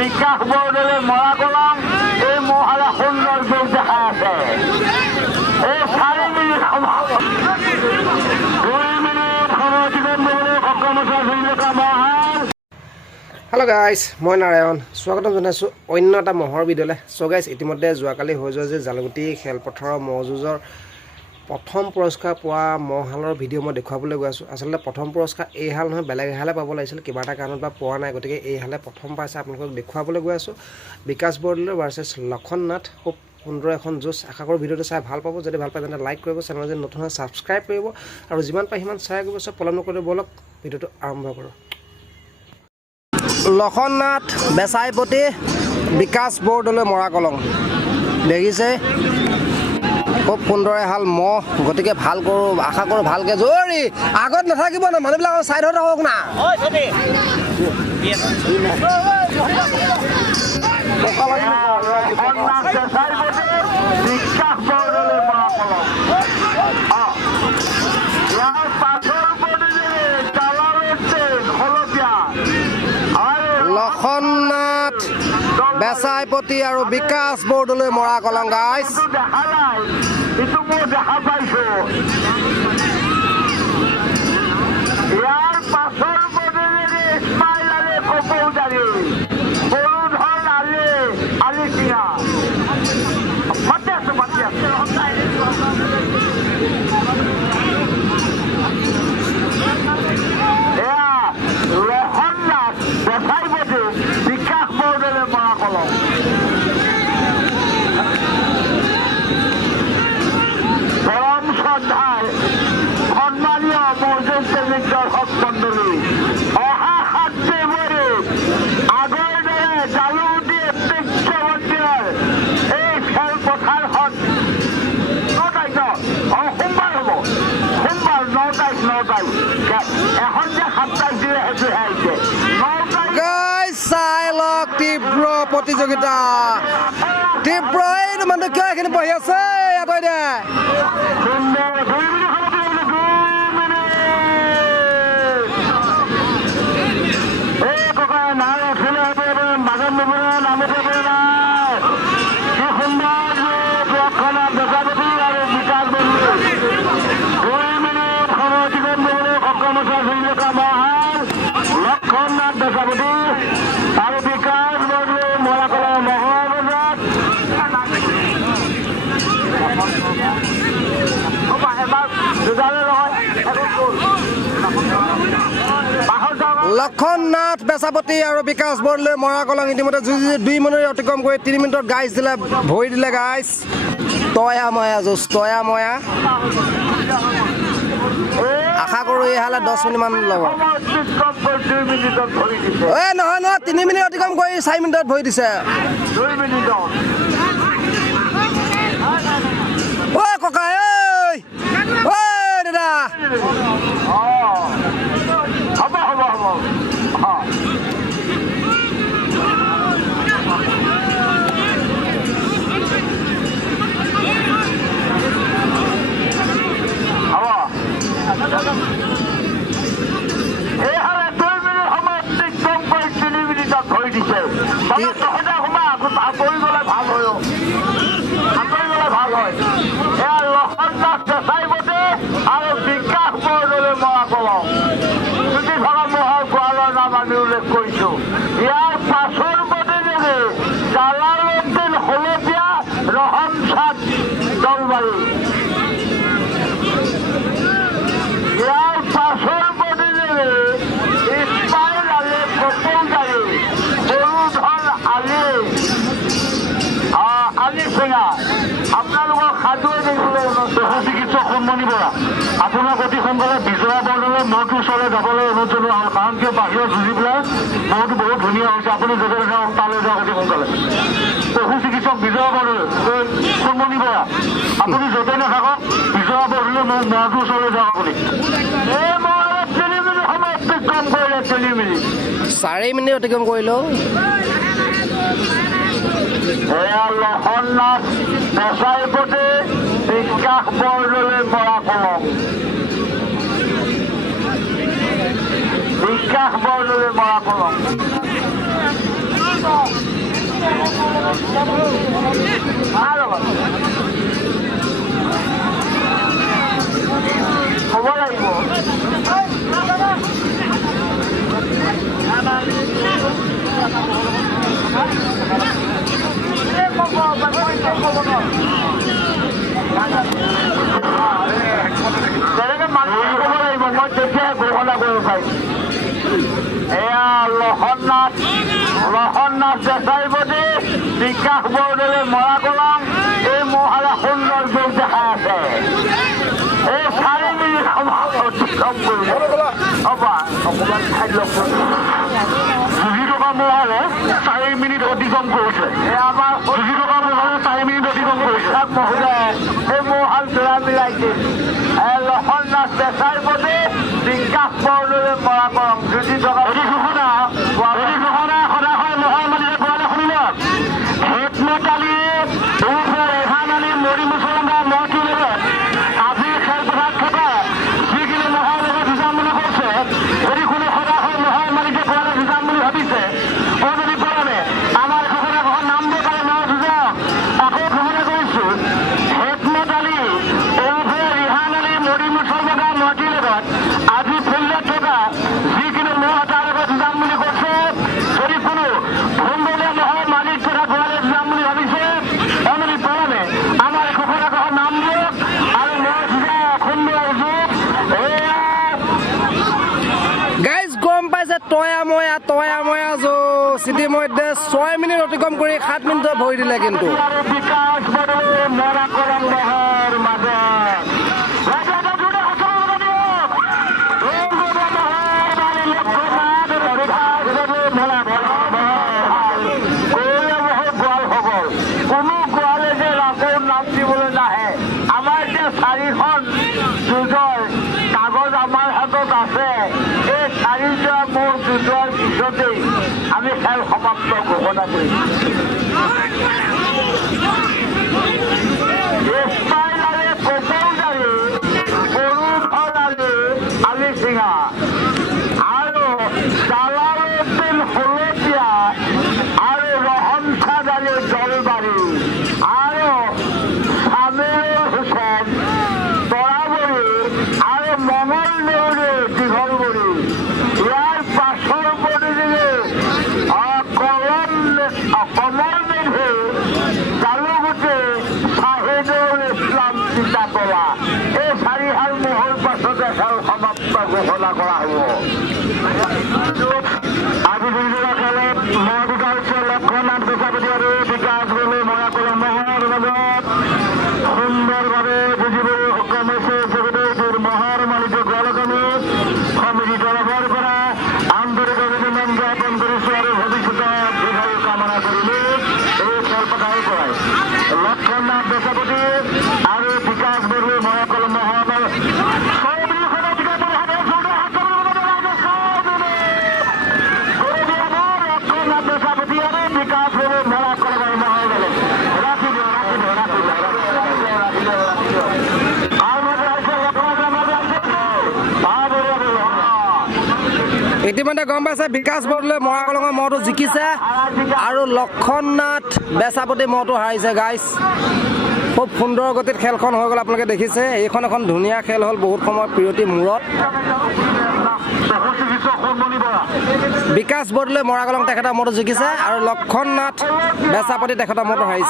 বিকাশ বৰদলৈ মৰা কলম এই মহাৰা সুন্দৰ যোগ দেখাই আছে এই 4 মিনিট সময় 2 মিনিট সময় অতিক্ৰম কৰিবলৈ সক্ষম হৈছে ভিডিঅ'টা মহাল। হেল্ল' গাইজ, মই নাৰায়ণ স্বাগতম জনাইছোঁ অন্য এটা মহৰ ভিডিঅ'লৈ। চ' গাইজ, ইতিমধ্যে যোৱাকালি হৈ যোৱা যে জালুগুটি খেলপথাৰৰ মহ যুঁজৰ প্ৰথম পুৰস্কাৰ পোৱা মহহালৰ ভিডিঅ' মই দেখুৱাবলৈ গৈ আছোঁ। আচলতে প্ৰথম পুৰস্কাৰ এই হাল নহয়, বেলেগ এহালে পাব লাগিছিল, কিবা এটা কাৰণত বা পোৱা নাই, গতিকে এই হালে প্ৰথম পাইছে আপোনালোকক দেখুৱাবলৈ গৈ আছোঁ। বিকাশ বৰদলৈ ভাৰ্চেছ লক্ষণ নাথ। খুব সুন্দৰ এখন যুঁজ। আশা কৰোঁ ভিডিঅ'টো চাই ভাল পাব। যদি ভাল পায় তেন্তে লাইক কৰিব, চেনেল যদি নতুন হয় ছাবস্ক্ৰাইব কৰিব, আৰু যিমান পাৰে সিমান শ্বেয়াৰ কৰিব। চব পলম নকৰি ব'লক ভিডিঅ'টো আৰম্ভ কৰোঁ। লক্ষণ নাথ বেচাইপতি, বিকাশ বৰদলৈ মৰা কলং। দেখিছে খুব সুন্দৰ এহাল মহ, গতিকে ভাল কৰোঁ, আশা কৰোঁ ভালকৈ জৰুৰী আগত নাথাকিব ন, মানুহবিলাক ছাইডত হওক না। লক্ষণ নাথ বেচাইপতি আৰু বিকাশ বৰদলৈ মৰা কলং। গাইজ দেখা পাইছো ইয়াৰ পাছৰ বদলেৰে ইছমাইল আলী কপৌজাৰী, বৰুধন আলী সিঙা মাতি আছো এয়া লক্ষণ নাথ বেচাইপতি, বিকাশ বৰদলৈ মৰা কলম। সন্মানীয় মৌজুদ প্ৰেমিক দৰ্শক মণ্ডলী, অহা 7 ফেব্ৰুৱাৰীত আগৰ দৰে জালুগুটি মন্দিৰৰ এই খেলপথাৰখন 9 তাৰিখ সোমবাৰ হ'ব, সোমবাৰ 9 তাৰিখ এখন যে 7 তাৰিখ দিলে সেইটোহে আহিছে 9 তাৰিখ। চাই লওক তীব্ৰ প্ৰতিযোগিতা, তীব্ৰ। এইটো মানুহ কিয় এইখিনি বহি আছে ইয়াত দে লক্ষণ নাথ বেচাপতি আৰু বিকাশ বৰদলৈ মৰা কলম মহাবজাত লক্ষণ নাথ বেচাপতি আৰু বিকাশ বৰদলৈ মৰা কলং ইতিমধ্যে যুঁজি 2 মিনিট অতিক্ৰম কৰি 3 মিনিটত গাইজ দিলে, ভৰি দিলে গাইজ। তয়া ময়া যুঁজ, তয়া ময়া। আশা কৰোঁ এই হালে 10 মিনিটমান ল'ব। এই নহয় 3 মিনিট অতিক্ৰম কৰি 4 মিনিটত ভৰি দিছে। ঐ ককা, ঐ দাদা, হ'ব এই হালে 2 মিনিট সময় অতিক্ৰম কৰি 3 মিনিটত ধৰি দিছে। আঁতৰি গ'লে ভাল হয়, এয়া লক্ষণ নাথ বেচাইপতি আৰু বিকাশ বৰদলৈ মৰা কলম। যদি ধৰা মহৰ গোৱালৰ নাম আমি উল্লেখ কৰিছোঁ। ইয়াৰ পাছৰ বদলেৰে জালালুদ্দিন হলতীয়া, ৰহন চাঁদ দলবাৰী। ইয়াৰ পাছৰ বদলেৰে ইছমাইল আলী কপৌজাৰী, বৰুধন আলী সিঙা। আপোনালোকৰ সাজুৱে দেখিবলৈ পশু চিকিৎসক সন্মানী বৰা, আপোনাক অতি সোনকালে বিজয়া বৰদলৈ মহটোৰ ওচৰলৈ যাবলৈ অনুৰোধ জনোৱা হ'ল, কাৰণ কিয় বাহিৰত যুঁজি পেলাই মহটো বহুত ধুনীয়া হৈছে। আপুনি য'তে যাওক তালৈ যাওক অতি সোনকালে। পশু চিকিৎসক বিজয়া বৰদলৈ সন্মানী বৰা, আপুনি য'তে নাথাকক বিজয়া বৰদলৈ মহটোৰ ওচৰলৈ যাওক আপুনি। এই মহৰ 3 মিনিট সময় অতিক্ৰম কৰিলে, 3 মিনিট 4 মিনিট অতিক্ৰম কৰিলেও। এয়া লক্ষণ নাথ বেচাইপতি, বিকাশ বৰদলৈ মৰা কলম। বিকাশ বৰদলৈ মৰা কলম। হ'ব লাগিব তেনেকে মানুহ ক'ব লাগিব মই তেতিয়াই ঘোষণা কৰিব পাৰিম এয়া লহন নাথ দেশাইপতি বিকাশ বৰদলৈ মৰা কলং এই মহাৰা সুন্দৰ ৰূপ দেখাই আছে এই 4 মিনিট সময় অতিক্ৰম কৰিলে অকণমান ঠাইত লগ জুজি থকা মহালে 4 মিনিট অতিক্ৰম কৰিছে আমাৰ জুজি থকা মহালে 4 মিনিট অতিক্ৰম কৰিছে মহোদয় এই মহাল জোৰা মিলাইছিল লহন নাথ দেশাইপতি বিকাশ বৰদলৈ মৰা কলং জুজি থকা তয়া ময়া চিটি মধ্যে 6 মিনিট অতিক্ৰম কৰি 7 মিনিটত ভৰি দিলে কিন্তু বিকাশ বৰদলৈ মৰা কলং মহৰ মাজত কোনো গোৱালে যে ৰাসৰ নাম দিবলৈ নাহে আমাৰ যে 4খন যুঁজৰ কাগজ আমাৰ হাতত আছে এই 4টা মোৰ যুঁজৰ পিছতেই আমি খেল সমাপ্ত ঘোষণা কৰিম আলি সিঙা আৰু জালালুদ্দিন হলতীয়া আৰু ৰহনখাদ আলী জলবাৰী আৰু সামিৰুল হুছেইন তৰাবৰী আৰু মঙল নেউৰী দীঘলবৰী ইয়াৰ পাছৰ প্ৰতিযোগী কমল মেধি জালুগুটি শাহিদুল ইছলাম চিতাকলা এই 4হাল মহৰ পাছতে খেল সমাপ্ত ঘোষণা কৰা হ'ব আজি দুইজোৰা খেলত মহ দুটা হৈছে লক্ষণ নাথ দেশাপতি আৰু বিকাশ বৰদলৈ মৰা কলং মহৰ মাজত সুন্দৰভাৱে বুজিবলৈ সক্ষম হৈছে জগতৈৰ মহৰ মালিক গোৱালকৰ্মী সমিতি তৰফৰ পৰা আন্তৰিক অভিনন্দন জ্ঞাপন কৰিছোঁ আৰু ভৱিষ্যতত দীঘল কামনা কৰিলোঁ এই খেলপথাৰৰ পৰাই লক্ষণ নাথ দেশাপতি আৰু বিকাশ বৰদলৈ মৰা কলং মহৰ ইতিমধ্যে গম পাইছে বিকাশ বৰদলৈ মৰা কলঙৰ মহটো জিকিছে আৰু লক্ষণ নাথ বেচাপতি মহটো হাৰিছে গাইজ খুব সুন্দৰ গতিত খেলখন হৈ গ'ল আপোনালোকে দেখিছে এইখন এখন ধুনীয়া খেল হ'ল বহুত সময় বিৰতিৰ মূৰত বিকাশ বৰদলৈ মৰা কলং তেখেতৰ মহটো জিকিছে আৰু লক্ষণ নাথ বেচাপতি তেখেতৰ মহটো হাৰিছে